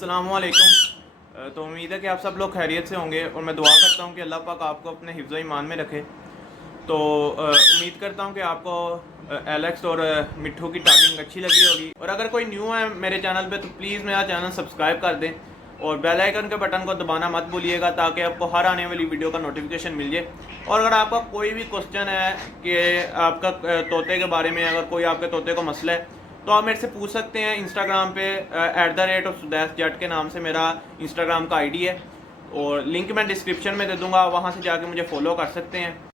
अस्सलामुअलैकुम। तो उम्मीद है कि आप सब लोग खैरियत से होंगे और मैं दुआ करता हूँ कि अल्लाह पाक आपको अपने हिफ्ज़ ईमान में रखे। तो उम्मीद करता हूँ कि आपको एलेक्स और मिट्ठू की टॉकिंग अच्छी लगी होगी। और अगर कोई न्यू है मेरे चैनल पे तो प्लीज़ मेरा चैनल सब्सक्राइब कर दें और बेल आइकन के बटन को दबाना मत भूलिएगा ताकि आपको हर आने वाली वीडियो का नोटिफिकेशन मिल जाए। और अगर आपका कोई भी क्वेश्चन है कि आपका तोते के बारे में, अगर कोई आपके तोते को मसला है तो आप मेरे से पूछ सकते हैं। इंस्टाग्राम पे @सुदैस जट के नाम से मेरा इंस्टाग्राम का आईडी है और लिंक मैं डिस्क्रिप्शन में दे दूँगा, वहाँ से जाके मुझे फॉलो कर सकते हैं।